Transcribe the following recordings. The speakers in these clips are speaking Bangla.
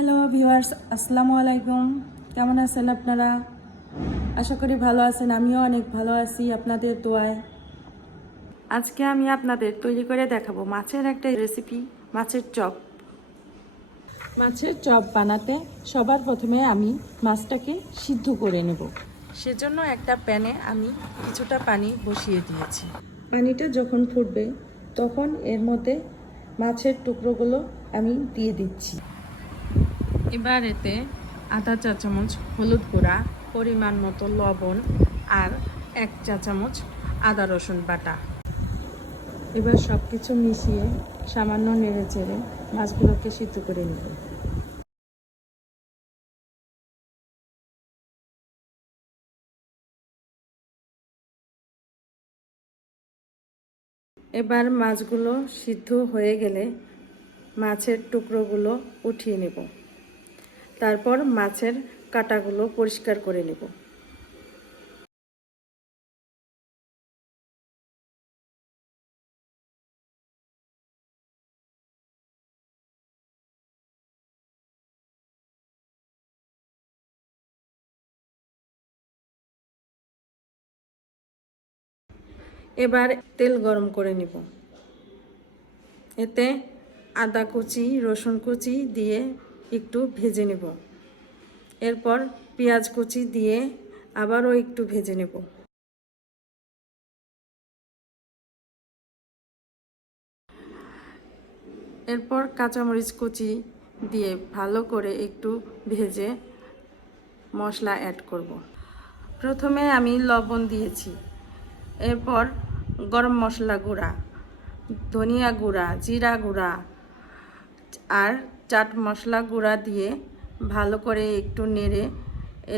হ্যালো ভিউয়ার্স আসসালামু আলাইকুম কেমন আছেন আপনারা? আশা করি ভালো আছেন। আমিও অনেক ভালো আছি আপনাদের দোয়ায়। আজকে আমি আপনাদের তৈরি করে দেখাবো মাছের একটা রেসিপি মাছের চপ। মাছের চপ বানাতে সবার প্রথমে আমি মাছটাকে সিদ্ধ করে নেব। সেজন্য একটা প্যানে আমি কিছুটা পানি বসিয়ে দিয়েছি। পানিটা যখন ফুটবে তখন এর মধ্যে মাছের টুকরোগুলো আমি দিয়ে দিচ্ছি। এবার এতে আধা চা চামচ হলুদ গুঁড়া, পরিমাণ মতো লবণ আর এক চা চামচ আদা রসুন বাটা। এবার সব কিছু মিশিয়ে সামান্য নেড়ে চেড়ে মাছগুলোকে সিদ্ধ করে নেব। এবার মাছগুলো সিদ্ধ হয়ে গেলে মাছের টুকরোগুলো উঠিয়ে নেব। তারপর মাছের কাটাগুলো পরিষ্কার করে নেব। এবার তেল গরম করে নিব। এতে আদা কুচি, রসুন কুচি দিয়ে একটু ভেজে নেব। এরপর পেঁয়াজ কুচি দিয়ে আবারও একটু ভেজে নেব। এরপর কাঁচামরিচ কুচি দিয়ে ভালো করে একটু ভেজে মশলা অ্যাড করব। প্রথমে আমি লবণ দিয়েছি। এরপর গরম মশলা গুঁড়া, ধনিয়া গুঁড়া, জিরা গুঁড়া আর চাট মশলা গুঁড়া দিয়ে ভালো করে একটু নেড়ে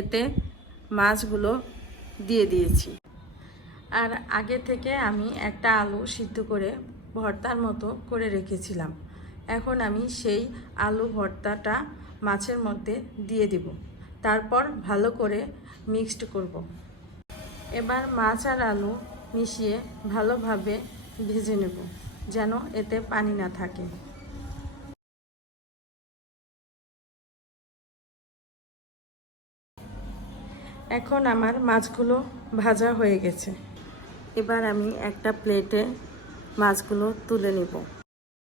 এতে মাছগুলো দিয়ে দিয়েছি। আর আগে থেকে আমি একটা আলু সিদ্ধ করে ভর্তার মতো করে রেখেছিলাম। এখন আমি সেই আলু ভর্তাটা মাছের মধ্যে দিয়ে দিব। তারপর ভালো করে মিক্সড করব। এবার মাছ আর আলু মিশিয়ে ভালোভাবে ভেজে নেব, যেন এতে পানি না থাকে। এখন আমার মাছগুলো ভাজা হয়ে গেছে। এবার আমি একটা প্লেটে মাছগুলো তুলে নেব।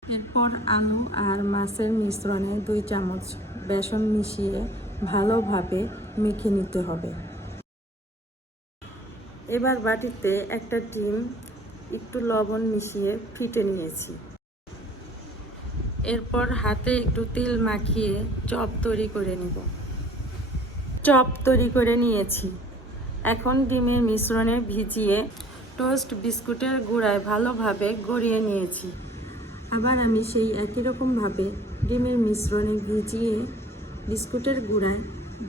এরপর আলু আর মাছের মিশ্রণে দুই চামচ বেসন মিশিয়ে ভালোভাবে মেখে নিতে হবে। এবার বাটিতে একটা ডিম, একটু লবণ মিশিয়ে ফিটে নিয়েছি। এরপর হাতে একটু তেল মাখিয়ে চপ তৈরি করে নেব। চপ তৈরি করে নিয়েছি। এখন ডিমের মিশ্রণে ভিজিয়ে টোস্ট বিস্কুটের গুঁড়ায় ভালোভাবে গড়িয়ে নিয়েছি। আবার আমি সেই একই রকমভাবে ডিমের মিশ্রণে ভিজিয়ে বিস্কুটের গুঁড়ায়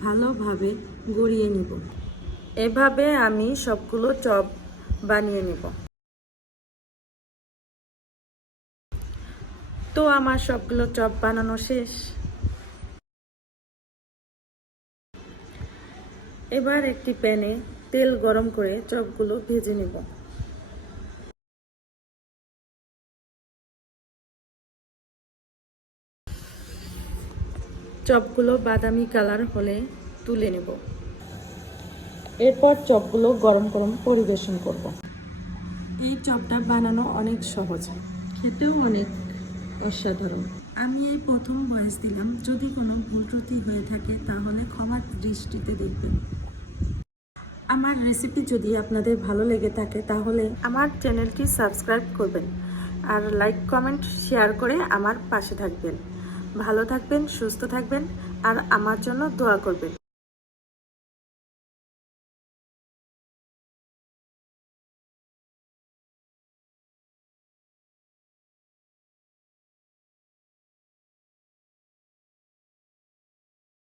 ভালোভাবে গড়িয়ে নিব। এভাবে আমি সবগুলো চপ বানিয়ে নিব। তো আমার সবগুলো চপ বানানো শেষ। এবার একটি প্যানে তেল গরম করে চপগুলো ভেজে নেব। চপগুলো বাদামি কালার হলে তুলে নেব। এরপর চপগুলো গরম গরম পরিবেশন করব। এই চপটা বানানো অনেক সহজ, খেতেও অনেক অসাধারণ। আমি এই প্রথম বয়স দিলাম, যদি কোনো ভুল ত্রুটি হয়ে থাকে তাহলে ক্ষমার দৃষ্টিতে দেখবেন। আমার রেসিপি যদি আপনাদের ভালো লেগে থাকে তাহলে আমার চ্যানেলটি সাবস্ক্রাইব করবেন আর লাইক কমেন্ট শেয়ার করে আমার পাশে থাকবেন। ভালো থাকবেন, সুস্থ থাকবেন আর আমার জন্য দোয়া করবেন।